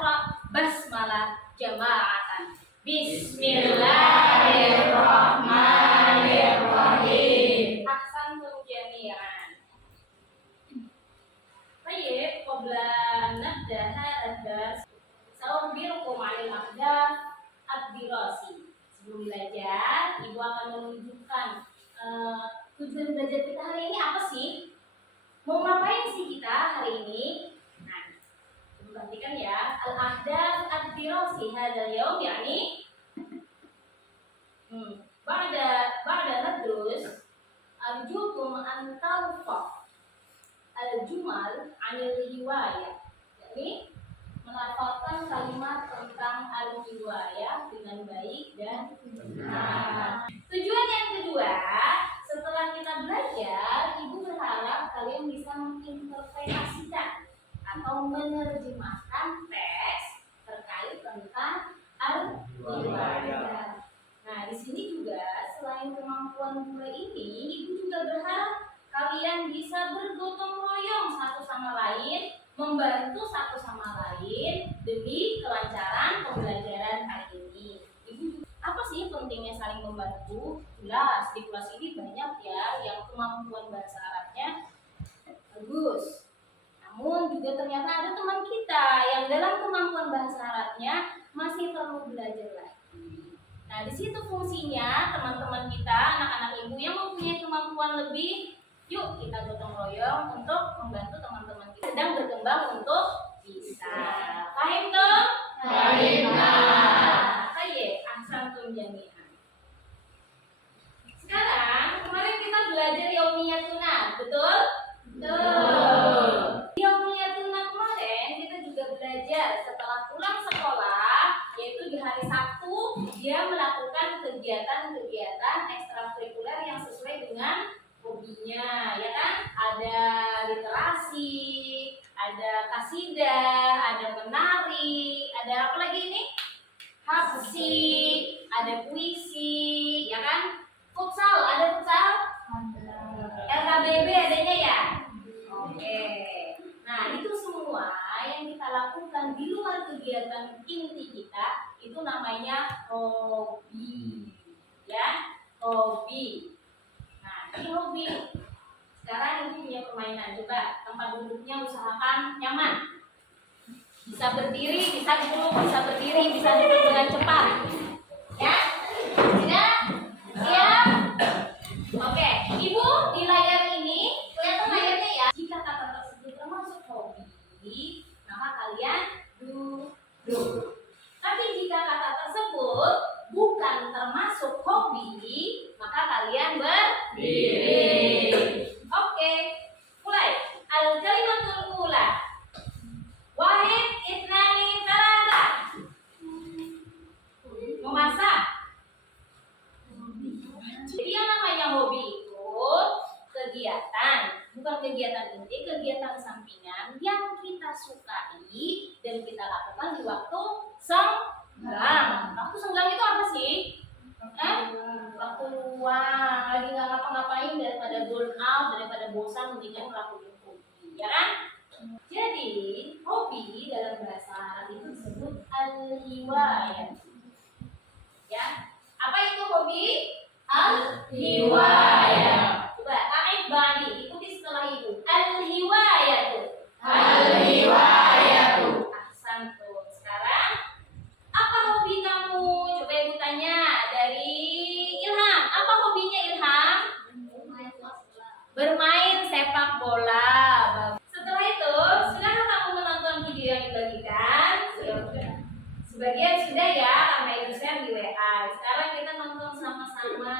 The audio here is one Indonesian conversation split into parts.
Iqra basmalah jama'atan. Bismillahirrahmanirrahim. Ahsantum jami'an. Baik, qabla nabda hadzal dars, sa'ukhbirukum 'anil ahdaf ad-dirasi. Sebelum belajar, Ibu akan menunjukkan tujuan belajar kita hari ini apa sih? Mau ngapain sih kita hari ini? Nah, perhatikan ya. Al-ahdaf ad-dirasi hadzal yaum yakni ba'da nadrus arjukum an tawfaq al-jumal 'anil hiwayah. Yakni melafalkan kalimat tentang al-hiwayah dengan baik dan benar. Tujuan yang kedua, setelah kita belajar, Ibu berharap kalian bisa menginterpretasikan atau menerjemahkan teks terkait tentang al-hiwayah. Nah, di sini juga selain kemampuan pula ini, Ibu juga berharap kalian bisa bergotong royong satu sama lain, membantu satu sama lain demi kelancaran pembelajaran hari ini. Ibu, apa sih pentingnya saling membantu? Jelas di kelas ini banyak ya yang kemampuan bahasa Arabnya bagus. Namun juga ternyata ada teman kita yang dalam kemampuan bahasa Arabnya masih perlu belajar lagi. Nah, di situ fungsinya teman-teman kita, anak-anak Ibu yang mempunyai kemampuan lebih, yuk kita gotong royong untuk membantu teman-teman kita sedang berkembang untuk bisa. Paham dong? Paham. Baik, ahsantum jami'an. Sekarang kemarin kita belajar yaumiyatuna, betul? Betul. Di yaumiyatuna kemarin kita juga belajar setelah pulang sekolah, yaitu di hari Sabtu dia melakukan kegiatan-kegiatan ekstrakurikuler yang sesuai dengan hobinya, ya kan? Ada literasi, ada kasidah, ada menari, ada apa lagi ini? Hapsi, ada puisi, ya kan? Futsal, ada futsal? LKBB adanya ya? Oke. Nah, itu semua yang kita lakukan di luar kegiatan inti kita itu namanya hobi. Ya, hobi. Nah, ini hobi. Sekarang ini punya permainan. Coba tempat duduknya usahakan nyaman. Bisa berdiri, bisa duduk, bisa berdiri, bisa duduk dengan cepat. Ya? Sudah? Siap? Oke, Ibu di layar ini kelihatan layarnya ya. Jika kata tersebut termasuk hobi, maka kalian duduk. Tapi jika kata tersebut bukan termasuk hobi, maka kalian berdiri. Oke, mulai. Al-kalimatul ula. Wahid, itnani, talata. Memasak. Jadi yang namanya hobi itu kegiatan, bukan kegiatan inti, kegiatan sampingan yang kita sukai dan kita lakukan di waktu senggang. Waktu senggang itu apa sih? Waktu luang, lagi nggak ngapa-ngapain, daripada burn out, daripada bosan, mendingan ngelakuin hobi, ya kan? Jadi hobi dalam bahasa Arab itu disebut al-hiwayah. Ya, apa itu hobi? Al-hiwayah. Coba Aib Bani, ikuti setelah itu. Al-hiwayah. Al-hiwayah. Ahsantum. Sekarang apa hobi kamu? Coba Ibu tanya dari Ilham. Apa hobinya Ilham? Bermain sepak bola. Setelah itu, sudah kamu menonton video yang dibagikan? Sebagian sudah ya, karena Ibu share di WA. Sekarang kita nonton sama-sama.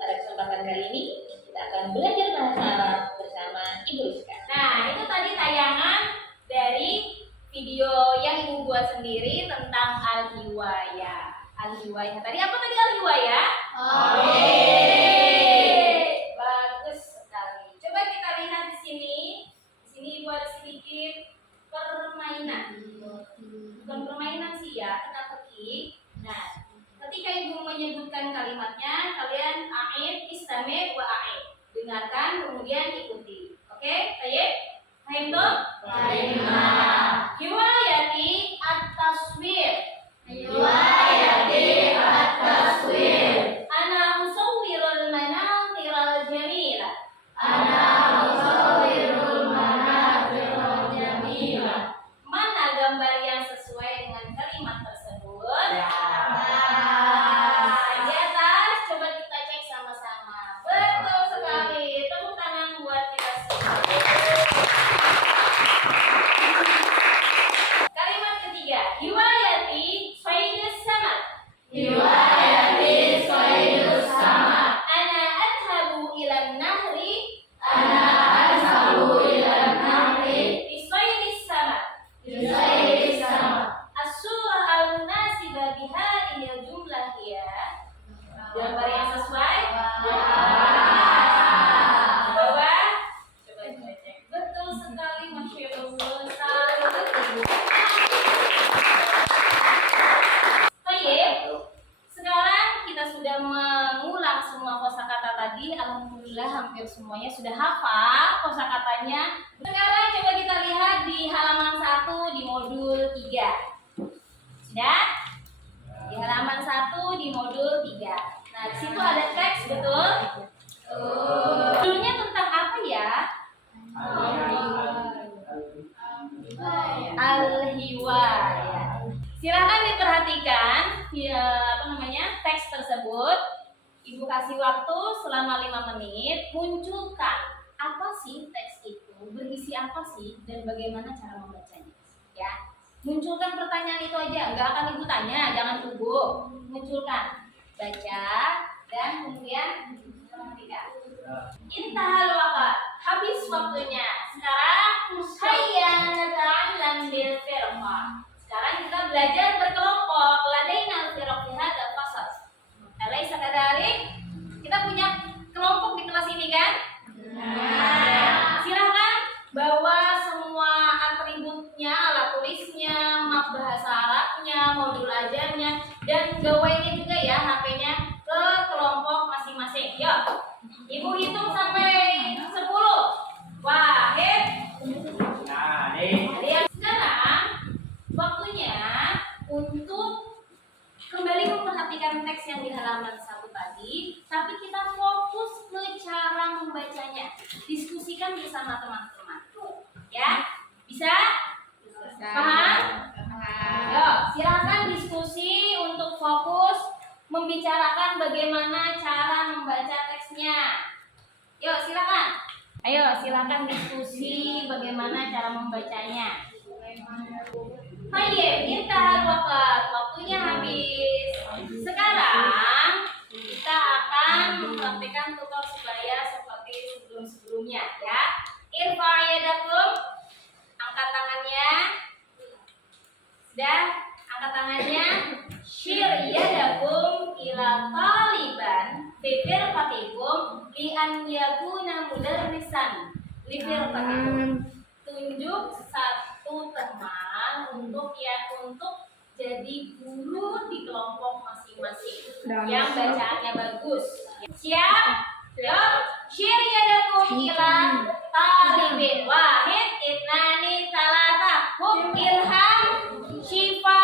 Pada kesempatan kali ini, kita akan belajar bahasa Arab bersama Ibu Rizka. Nah, itu tadi tayangan dari video yang Ibu buat sendiri tentang al-hiwayah. Al-hiwayah. Tadi apa tadi al-hiwayah? Bagus sekali. Coba kita lihat di sini. Di sini Ibu ada sedikit permainan. Bukan permainan sih ya, teka-teki. Nah, ketika Ibu menyebutkan kalimatnya, kalian a'id, istami' wa a'id. dengarkan, kemudian ikuti. Oke, baik? Paham tuh? Baik. Hiwayati at-taswir. Riwayati at-taswir. Ana usawwirul manazirul jamilah. Ana usawwirul manazirul jamilah. Mana gambar yang sesuai dengan kalimat tersebut? Di atas, coba kita cek sama-sama. Betul sekali. Tepuk tangan buat kita semua. Kalimat ketiga, hiwayati saydus samad. Riwayati saydus samad. Ana adhabu ilan nahri. Ana ashabu ilan nahri. Di saydus samad. Saydus samad. As-surah al-munasibah bihadihil jumlah ya. Gambar yang sesuai? Bawah. Coba cek. Betul sekali, Masya Allah. Saling betul. Baik. Sekarang kita sudah mengulang semua kosakata tadi. Alhamdulillah hampir semuanya sudah hafal kosakatanya. Sekarang coba kita lihat di halaman 1 di modul 3. Sudah? Di halaman 1 di modul 3. Nah, di situ ada teks, betul? Judulnya tentang apa ya? Al-Hiwayah. Silakan diperhatikan teks tersebut. Ibu kasih waktu selama 5 menit, munculkan apa sih teks itu, berisi apa sih, dan bagaimana cara membacanya. Ya, munculkan pertanyaan itu aja, nggak akan ibu tanya, jangan tunggu, munculkan, baca, dan kemudian perhatikan. Intahal waqt, habis waktunya. Sekarang hayya nata'allam bil firqah. Sekarang kita belajar berkelompok. Ladaina al-firq fi hadzal fasal. Alaysa kadzalik? Kita punya kelompok di kelas ini kan? Nah, silakan bawa semua atributnya, alat tulisnya, map bahasa Arabnya, modul ajarnya, dan gawainya juga ya HP-nya ke kelompok masing-masing. Yuk, ibu hitung sampai 10. Wahid. Sekarang waktunya untuk kembali memperhatikan teks yang di halaman 1 tadi, tapi kita fokus ke cara membacanya. Diskusikan bersama teman-teman. Ya, bisa? Paham? Yuk, silakan diskusi untuk fokus membicarakan bagaimana cara membaca teksnya. Yuk, silakan. Ayo, silakan diskusi bagaimana cara membacanya. Baik, intahal waqt, waktunya habis. Sekarang kita akan mempraktikkan tutur sebaya seperti sebelum-sebelumnya ya. Irfa yadakum, angkat tangannya. Sudah, angkat tangannya. Syir yadakum ila taliban fi firqatikum li an yakuna mudarrisan li firqatikum. Tunjuk satu teman untuk jadi guru di kelompok masing-masing yang bacaannya bagus. Siap? Yuk, syir yadakum ila talibin. Wahid, itnani, talata. Hum, Ilham, Syifa,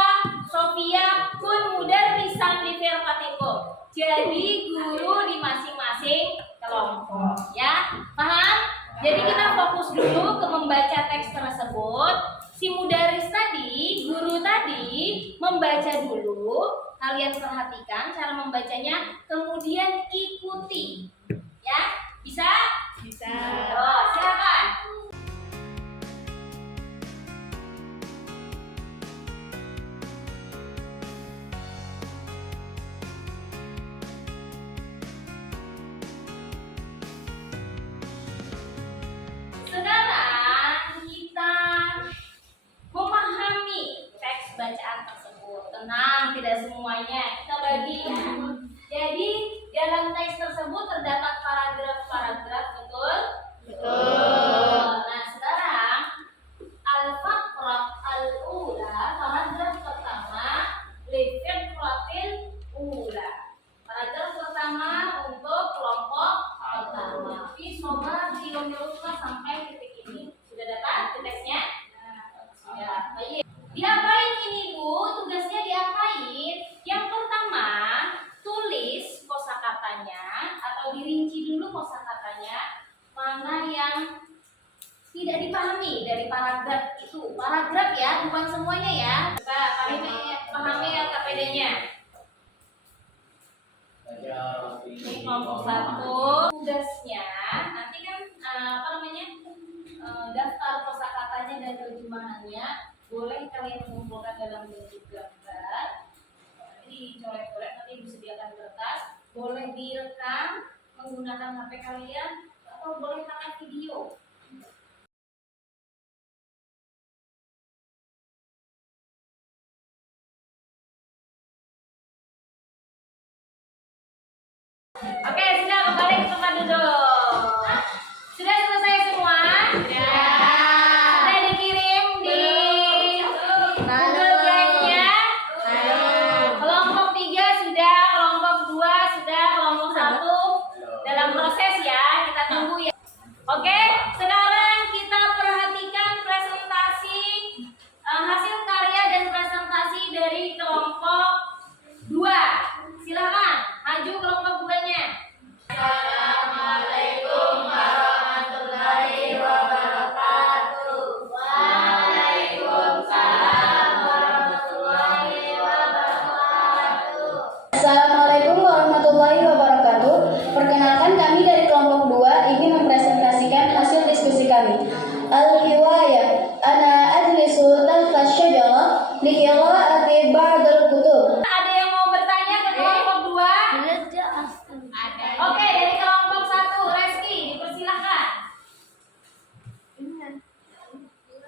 Sofia, kun mudarrisan li firqatikum. Jadi guru di masing-masing kelompok. Ya, paham? Jadi kita fokus dulu ke membaca teks tersebut. Si mudaris tadi, guru tadi membaca dulu. Kalian perhatikan cara membacanya, kemudian ikuti. Ya, bisa? Bisa. Oh, silakan. Sekarang kita memahami teks bacaan tersebut. Tenang, tidak semuanya. Kita bagi ya. Jadi dalam teks tersebut terdapat paragraf-paragraf, betul? sobat Triomilus sampai titik ini. Sudah dapat teksnya? Sudah. Baik. Diapain ini Bu? Tugasnya diapain? Yang pertama, tulis kosakatanya atau dirinci dulu kosakatanya mana yang tidak dipahami dari paragraf itu. Paragraf ya, bukan semuanya ya. Coba pahami LKPD-nya. Ini kelompok 1. Tugasnya nanti kan daftar kosakatanya dan terjemahannya boleh kalian mengumpulkan dalam bentuk gambar. Ini dicoret-coret, nanti disediakan kertas. Boleh direkam menggunakan HP kalian atau boleh pakai video. Oke, sudah kembali ke tempat duduk. Sudah selesai semua? Sudah dikirim di Google Drive-nya? Kelompok 3 sudah, kelompok 2 sudah, kelompok 1 dalam proses ya, kita tunggu ya. Oke, sekarang kita perhatikan presentasi hasil karya dan presentasi dari kelompok 2. Silakan, maju kelompok 2-nya. Assalamualaikum warahmatullahi wabarakatuh. Waalaikumsalam warahmatullahi wabarakatuh. Assalamualaikum warahmatullahi wabarakatuh. Perkenalkan, kami dari kelompok 2 ingin mempresentasikan hasil diskusi kami. Al-Hiwayah, ana ajlisu talta syajarah li qira'ati ba'dal kutub. Ada yang mau bertanya ke kelompok 2? Oke, dari kelompok 1, Reski, dipersilakan.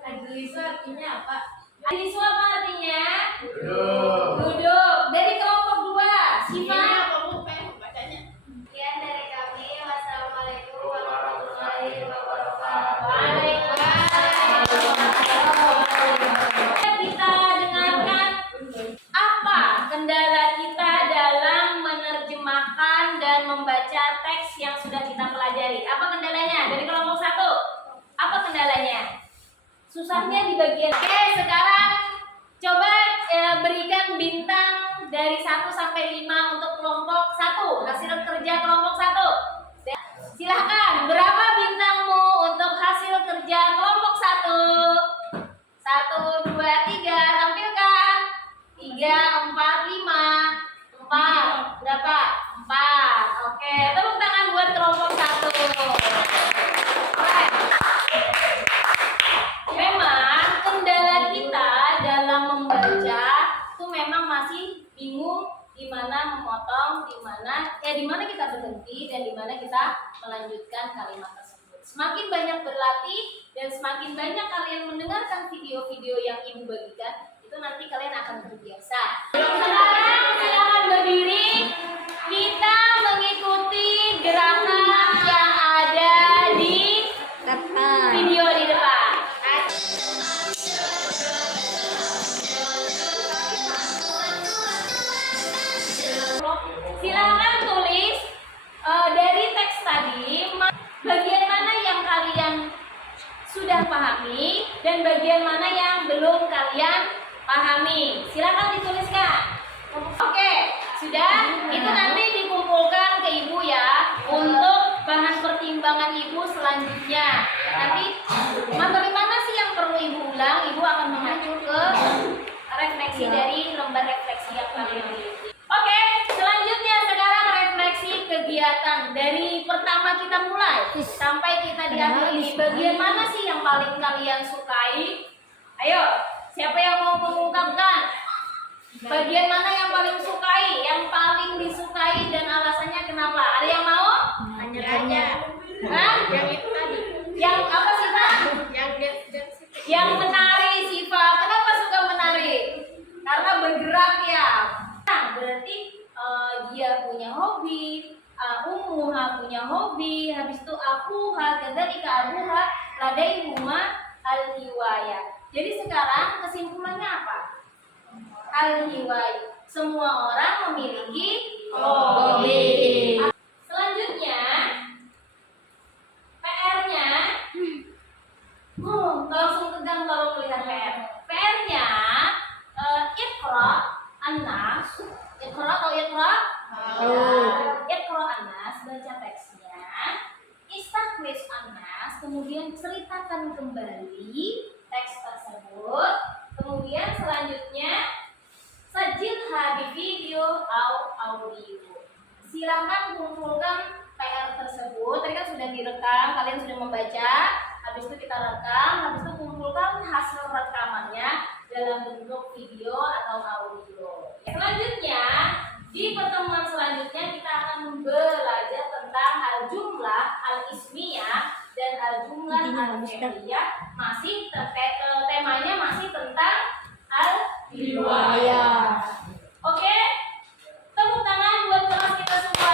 Ajlisu artinya apa? Adisu apa artinya? Duduk. Dari kelompok 2, Siva. Bacanya. Sekian dari kami. Wassalamualaikum warahmatullahi wabarakatuh. Kita dengarkan apa kendala kita dalam menerjemahkan dan membaca teks yang sudah kita pelajari. Apa kendalanya? Dari kelompok 1, apa kendalanya? Susahnya di bagian. Oke, sekarang coba berikan bintang dari 1 sampai 5 untuk kelompok 1. Hasil kerja kelompok 1. Silahkan, berapa bintangmu untuk hasil kerja kelompok 1? 1, 2, 3, tampilkan. 3, 4, 5. 4, berapa? 4. Oke, tepuk tangan buat kelompok 1. Keren. Memang kendala kita dalam membaca itu memang masih bingung di mana memotong, di mana kita berhenti dan di mana kita melanjutkan kalimat tersebut. Semakin banyak berlatih dan semakin banyak kalian mendengarkan video-video yang Ibu bagikan, itu nanti kalian akan terbiasa. Sekarang silakan berdiri. Kita mengikuti gerakan yang ada di video di depan. Silakan tulis dari teks tadi bagian mana yang kalian sudah pahami dan bagian mana yang belum kalian pahami. Silakan dituliskan. Oke, sudah. Itu nanti dikumpulkan ke Ibu ya untuk bahan pertimbangan Ibu selanjutnya. Nanti materi mana sih yang perlu Ibu ulang? Ibu akan mengacu ke refleksi dari lembar refleksi yang kalian miliki. Oke, selanjutnya sekarang refleksi kegiatan dari pertama kita mulai sampai kita di akhir ini. Bagian mana sih yang paling kalian sukai? Ayo, siapa yang mau mengungkapkan? Bagian mana yang paling sukai, yang paling disukai dan alasannya kenapa? Ada yang mau? Hanya. Hah? Yang itu tadi. Yang apa sih Pak? Yang menari Siva. Kenapa suka menari? Karena bergerak ya. Nah, berarti dia punya hobi, Ummuha punya hobi, habis itu akuha, kadzalika abuha, ladaihuma al-hiwayah. Jadi sekarang kesimpulannya apa? Al-hiwayah. Semua orang memiliki hobi. Selanjutnya baca teksnya, istaghfir anas, kemudian ceritakan kembali teks tersebut, kemudian selanjutnya sajilha di video atau audio. Silahkan kumpulkan PR tersebut. Tadi kan sudah direkam, kalian sudah membaca. Habis itu kita rekam, habis itu kumpulkan hasil rekamannya dalam bentuk video atau audio. Selanjutnya, di pertemuan selanjutnya kita akan belajar tentang al-jumlah al-ismiyah dan al-jumlah al-fi'liyah. Masih temanya masih tentang al-riwayah. Oke? Tepuk tangan buat kelas kita semua.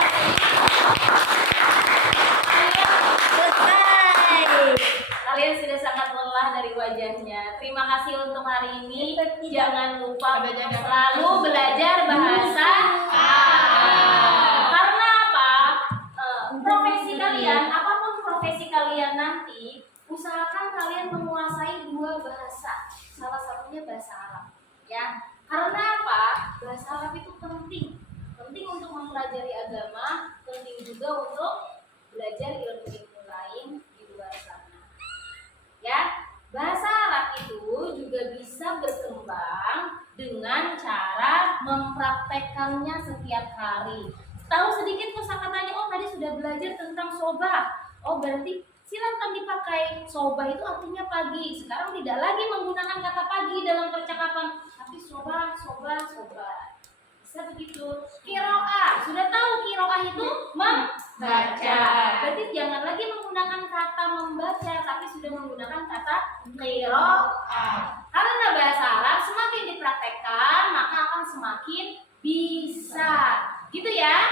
Kalian sudah sangat lelah dari wajahnya. Terima kasih untuk hari ini. Jangan lupa untuk selalu belajar bahasa karena apa? Profesi kalian, apapun profesi kalian nanti, usahakan kalian menguasai 2 bahasa. Salah satunya bahasa Arab, ya. Karena apa? Bahasa Arab itu penting. Penting untuk mempelajari agama, penting juga untuk belajar ilmu-ilmu lain di luar sana. Ya, bahasa Arab itu juga bisa berkembang dengan cara mempraktekkannya setiap hari. Tahu sedikit kosakatanya, oh tadi sudah belajar tentang sobah. Oh berarti silakan dipakai. Sobah itu artinya pagi. Sekarang tidak lagi menggunakan kata pagi dalam percakapan, tapi sobah. Bisa begitu. Kiroah, sudah tahu kiroah itu membaca. Berarti jangan lagi menggunakan kata membaca, tapi sudah menggunakan kata kiroah. Karena bahasa Arab semakin dipraktekkan, maka akan semakin bisa. Gitu ya.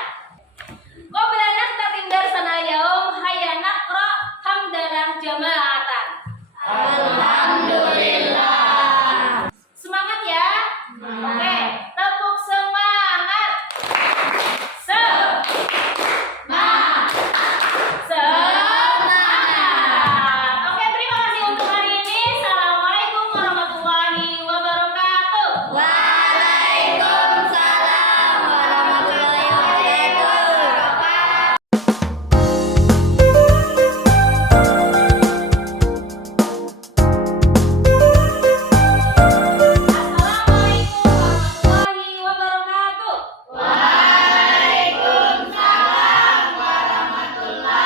Qabla naftatim darsana yaum hayya naqra hamdalah jama'atan. Alhamdulillah. Semangat ya. Oke, tepuk semangat. Semangat. Oke, terima kasih untuk hari ini. Assalamualaikum warahmatullahi wabarakatuh. Waalaikumsalam warahmatullahi wabarakatuh. Assalamualaikum warahmatullahi wabarakatuh. Waalaikumsalam warahmatullahi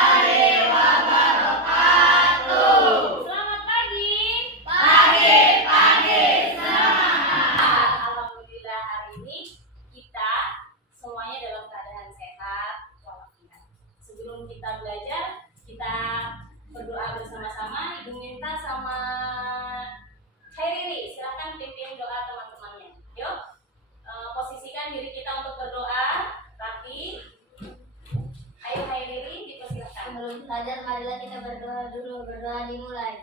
wabarakatuh. Selamat pagi. Pagi semangat. Alhamdulillah hari ini kita semuanya dalam keadaan sehat walafiat. Sebelum kita belajar, kita berdoa bersama-sama. Ibu minta sama Hairiri, silakan pimpin doa teman-temannya. Yuk, posisikan diri kita untuk berdoa. Rapi. Ayo Hairiri, dipersilakan. Sebelum belajar, marilah kita berdoa dulu. Berdoa dimulai.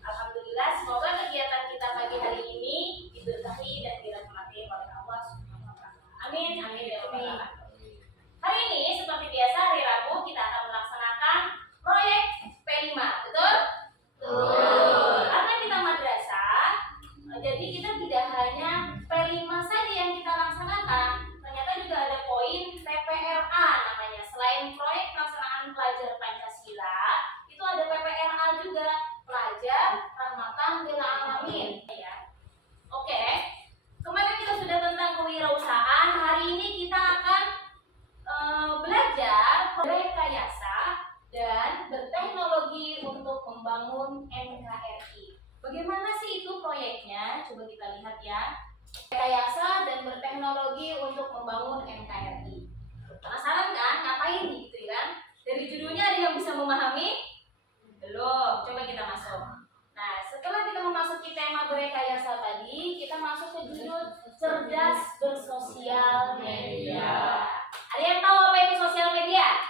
Alhamdulillah, semoga kegiatan kita pagi hari ini diberkahi dan dirahmati oleh Allah Subhanahu wa taala. Amin, amin ya rabbal alamin. Hari ini seperti biasa hari Rabu kita akan melaksanakan proyek P5, betul? Karena kita madrasah, jadi kita tidak hanya P5 saja yang kita laksanakan. Ternyata juga ada poin PPRA namanya. Selain proyek pelaksanaan pelajar Pancasila, itu ada PPRA juga, pelajar rahmatan lil alamin, ya. Oke. Kemarin kita sudah tentang kewirausahaan. Hari ini kita akan belajar rekayasa dan berteknologi untuk membangun NKRI. Bagaimana sih itu proyeknya? Coba kita lihat ya. Rekayasa dan berteknologi untuk membangun NKRI. Penasaran kan? Ngapain gitu kan? Dari judulnya ada yang bisa memahami? Belum. Coba kita masuk. Nah, setelah kita memasuki tema berekayasa tadi, kita masuk ke judul cerdas bersosial media. Ada yang tahu apa itu sosial media?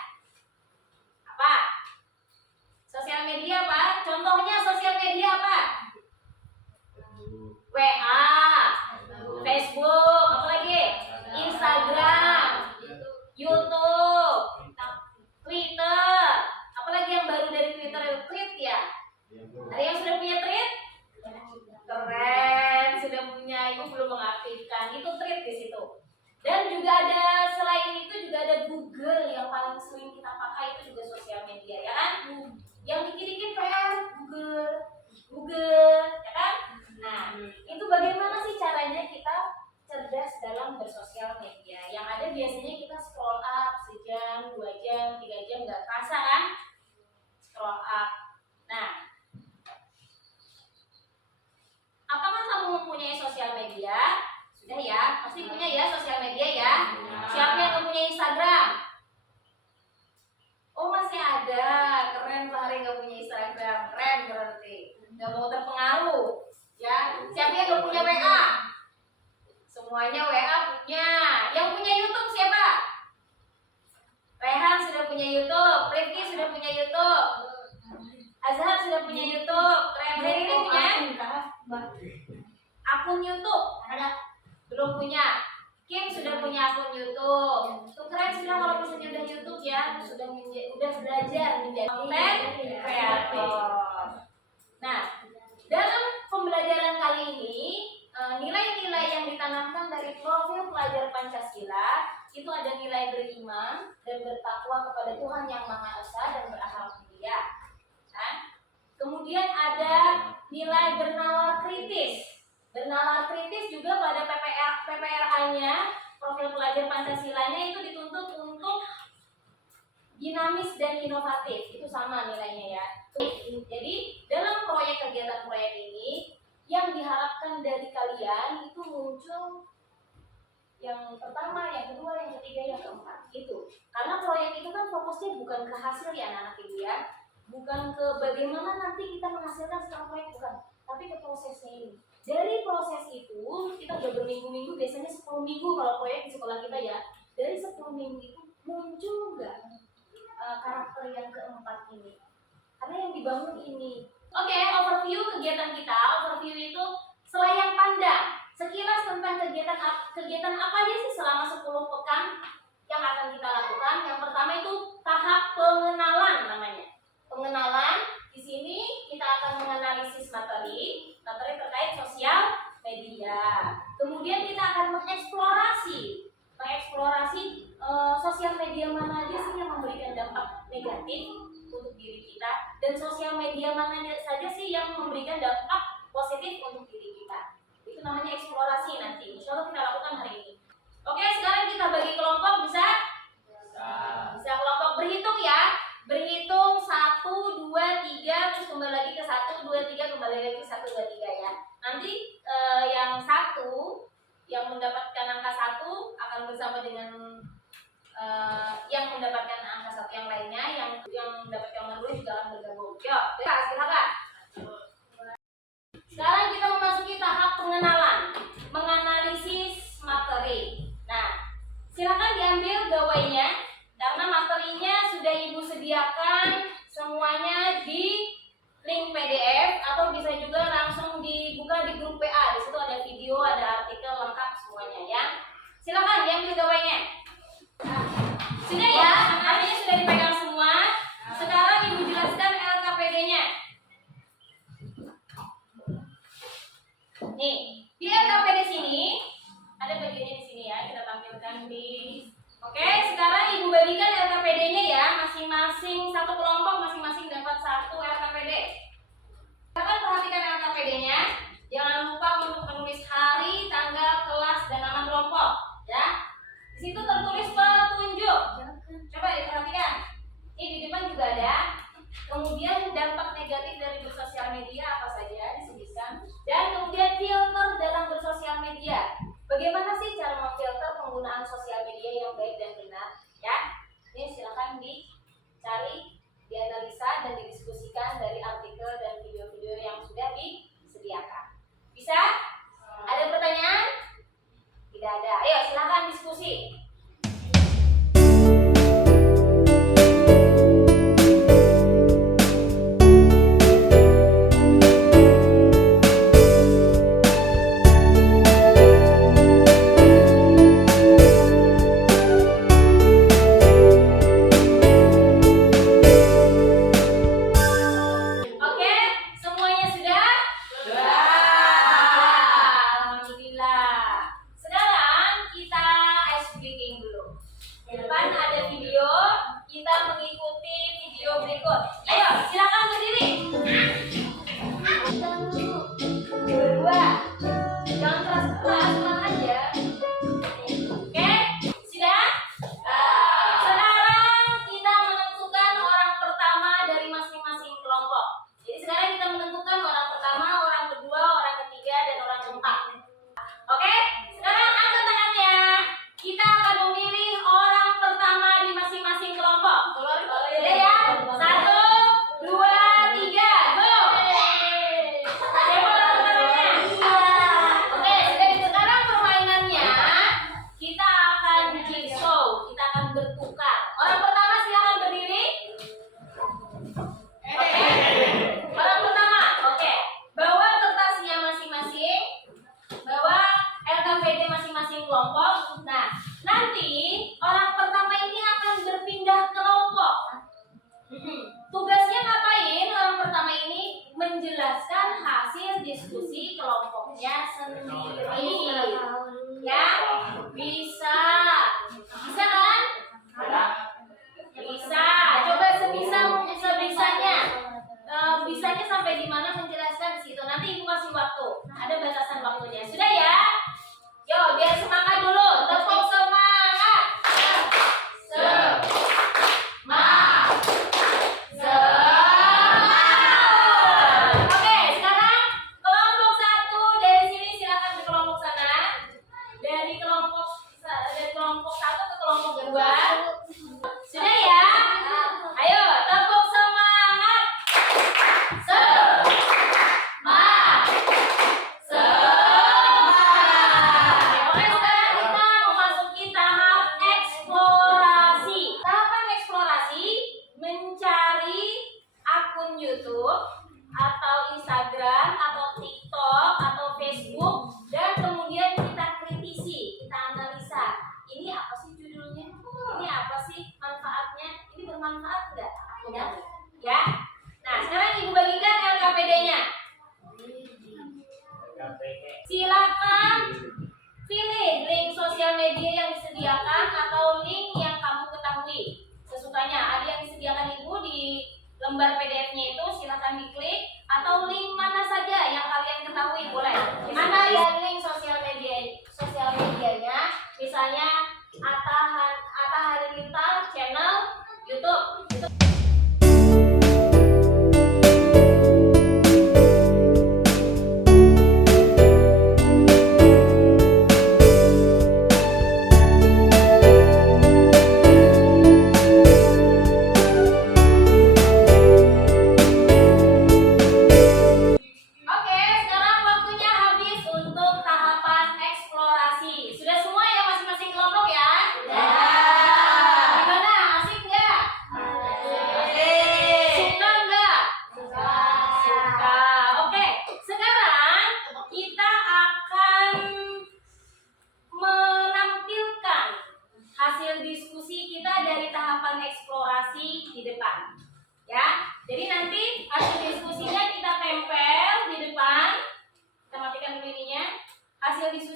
Apa? Sosial media apa? Contohnya sosial media apa? WA, Facebook, apa lagi? Instagram, YouTube, Twitter. Apalagi yang baru dari Twitter itu tweet ya? Ada yang sudah punya tweet? Keren. juga ada, selain itu juga ada Google yang paling sering kita pakai, itu juga sosial media ya kan. Yang dikit-dikit PR Google ya kan. Nah, itu bagaimana sih caranya kita cerdas dalam bersosial media? Yang ada biasanya kita scroll up sejam, 2 jam, 3 jam nggak kerasa kan? Scroll up. Nah, apakah kamu mempunyai sosial media? Sudah ya, pasti punya ya sosial media ya. Siapa yang nggak punya Instagram? Oh masih ada, keren Fahri nggak punya Instagram, keren berarti. Nggak mau terpengaruh, ya. Siapa yang nggak punya WA? Semuanya WA punya. Yang punya YouTube siapa? Rehan sudah punya YouTube, Rifki sudah punya YouTube, Azhar sudah punya YouTube, Riri punya akun YouTube? Belum punya. Kim sudah punya akun YouTube. Tuh keren sudah kalau misalnya udah YouTube ya, udah belajar menjadi content creator. Nah, dalam pembelajaran kali ini nilai-nilai yang ditanamkan dari profil pelajar Pancasila itu ada nilai beriman dan bertakwa kepada Tuhan Yang Maha Esa dan berakhlak mulia. Nah, kemudian ada nilai bernalar kritis. Bernalar kritis juga pada PPRA-nya, profil pelajar Pancasilanya itu dituntut untuk dinamis dan inovatif. Itu sama nilainya ya. Jadi dalam kegiatan proyek ini yang diharapkan dari kalian itu muncul yang pertama, yang kedua, yang ketiga, yang keempat. Itu karena proyek itu kan fokusnya bukan ke hasil ya anak-anak ibu ya, bukan ke bagaimana nanti kita menghasilkan setelah proyek, bukan, tapi ke prosesnya ini. Dari proses itu kita udah berminggu-minggu, biasanya 10 minggu kalau proyek di sekolah kita ya. Dari 10 minggu itu muncul nggak karakter yang keempat ini? Karena yang dibangun ini. Oke, overview kegiatan kita. Overview itu selayang pandang sekilas tentang kegiatan apa aja sih selama 10 pekan yang akan kita lakukan. Yang pertama itu tahap pengenalan namanya. Pengenalan, di sini kita akan menganalisis materi terkait sosial media. Kemudian kita akan mengeksplorasi sosial media mana aja sih yang memberikan dampak negatif untuk diri kita, dan sosial media mana saja sih yang memberikan dampak positif untuk diri kita. Itu namanya eksplorasi nanti. Insya Allah kita lakukan hari ini. Oke, sekarang kita bagi kelompok, bisa kelompok berhitung ya. Berhitung 1, 2, 3, terus kembali lagi ke 1, 2, 3, kembali lagi ke 1, 2, 3 ya. Nanti yang satu yang mendapatkan angka 1 akan bersama dengan yang mendapatkan angka 1 yang lainnya, yang mendapatkan nomor 2 juga akan bergabung. Yuk, silakan. Sekarang kita memasuki tahap pengenalan, menganalisis materi. Nah, silakan diambil gawainya karena materinya sudah ibu sediakan semuanya di link PDF atau bisa juga langsung dibuka di grup WA. Di situ ada video, ada artikel lengkap semuanya ya. Silakan diambil gawainya. Sudah ya, artinya sudah dipegang semua. Sekarang ibu jelaskan LKPD-nya. Nih, di LKPD sini ada bagiannya di sini ya, kita tampilkan di. Oke, sekarang ibu bagikan LKPD-nya ya, masing-masing satu kelompok masing-masing dapat 1 LKPD. Silakan perhatikan LKPD-nya. Jangan lupa untuk menulis hari, tanggal, kelas, dan nama kelompok ya. Di situ tertulis petunjuk. Coba diperhatikan. Ini di depan juga ada. Kemudian dampak negatif dari bersosial media apa saja disebutkan, dan kemudian filter dalam bersosial media. Bagaimana sih cara memfilter penggunaan sosial media yang baik dan benar? Ya, ini silakan dicari, dianalisa, dan didiskusikan dari artikel dan video-video yang sudah disediakan. Bisa? Ada pertanyaan? Tidak ada. Ayo silakan diskusi. Oke, semuanya sudah? Sudah.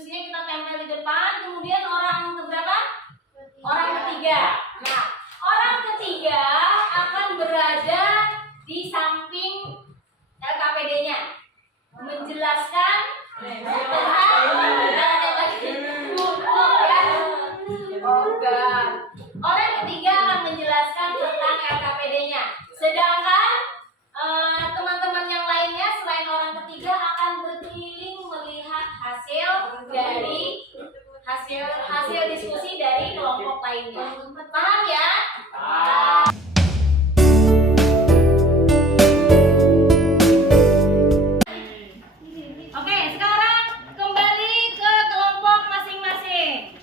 diskusinya kita tempel di depan. Kemudian orang keberapa? Orang ketiga. Nah, orang ketiga akan berada di samping LKPD-nya, menjelaskan orang ketiga akan menjelaskan tentang LKPD-nya. Sedangkan teman-teman yang lainnya selain orang ketiga akan berkeliling melihat hasil dari hasil diskusi dari kelompok lainnya. Paham ya? Oke, sekarang kembali ke kelompok masing-masing.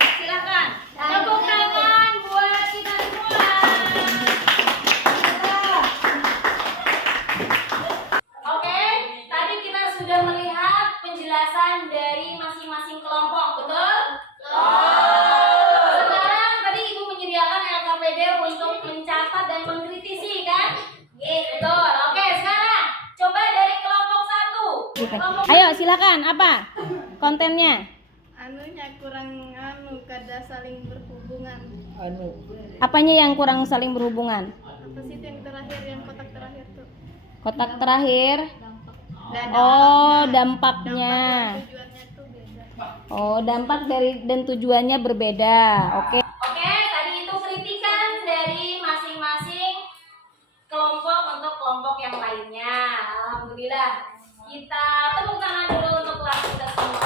Silakan. Tepuk tangan buat kita semua. Oke, tadi kita sudah melihat penjelasan dari masing-masing kelompok, betul? Sekarang tadi Ibu menyediakan LKPD untuk mencatat dan mengkritisi, kan? Betul. Oke, sekarang coba dari kelompok 1. Ayo silakan, apa kontennya? Anunya kurang kada saling berhubungan. Apanya yang kurang saling berhubungan? Apa sih itu yang terakhir, yang kotak terakhir tuh? Kotak terakhir. Dan Oh, dampaknya. tujuannya tuh beda. Oh, dampak dari dan tujuannya berbeda. Oke. Oke, tadi itu kritikan dari masing-masing kelompok untuk kelompok yang lainnya. Alhamdulillah. Kita tepuk tangan dulu untuk kelas kita semua.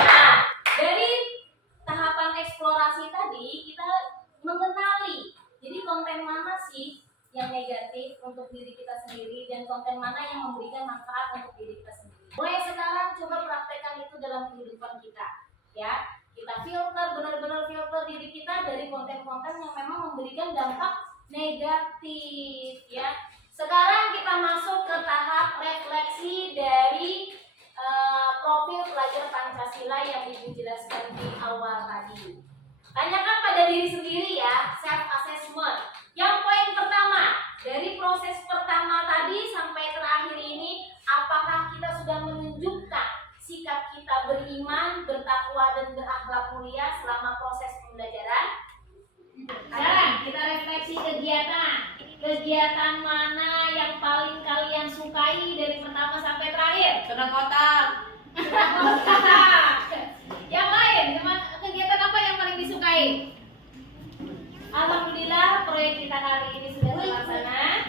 Nah, dari tahapan eksplorasi tadi kita mengenali. Jadi konten mana sih yang negatif untuk diri kita sendiri dan konten mana yang memberikan manfaat untuk diri kita sendiri. Mulai sekarang coba praktekkan itu dalam kehidupan kita, ya. Kita filter, benar-benar filter diri kita dari konten-konten yang memang memberikan dampak negatif, ya. Sekarang kita masuk ke tahap refleksi dari profil pelajar Pancasila yang Ibu jelaskan di awal tadi. Tanyakan pada diri sendiri ya, self assessment. Yang poin pertama, dari proses pertama tadi sampai terakhir ini, apakah kita sudah menunjukkan sikap kita beriman, bertakwa dan berakhlak mulia selama proses pembelajaran? Sekarang kita refleksi kegiatan. Kegiatan mana yang paling kalian sukai dari pertama sampai terakhir? Kena kotak. Yang lain, kegiatan apa yang paling disukai? Alhamdulillah proyek kita kali ini sudah terlaksana.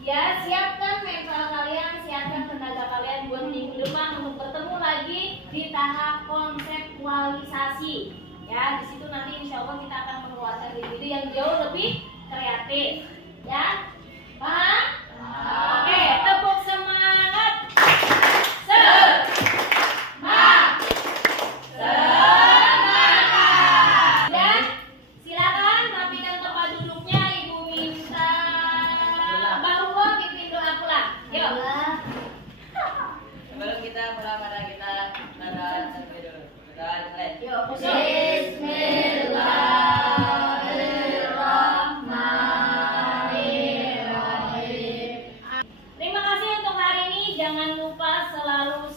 Ya, siapkan mental kalian, siapkan tenaga kalian buat minggu depan untuk bertemu lagi di tahap konseptualisasi. Ya, di situ nanti insya Allah kita akan mengeluarkan ide-ide yang jauh lebih kreatif. Ya, paham? Oke, tepuk semangat. Dan silakan rapikan tempat duduknya. Ibu minta bahwa pimpin doa pulang. Yuk. Sebelum kita mulai kita terlebih dulu. Yuk. Terima kasih untuk hari ini. Jangan lupa selalu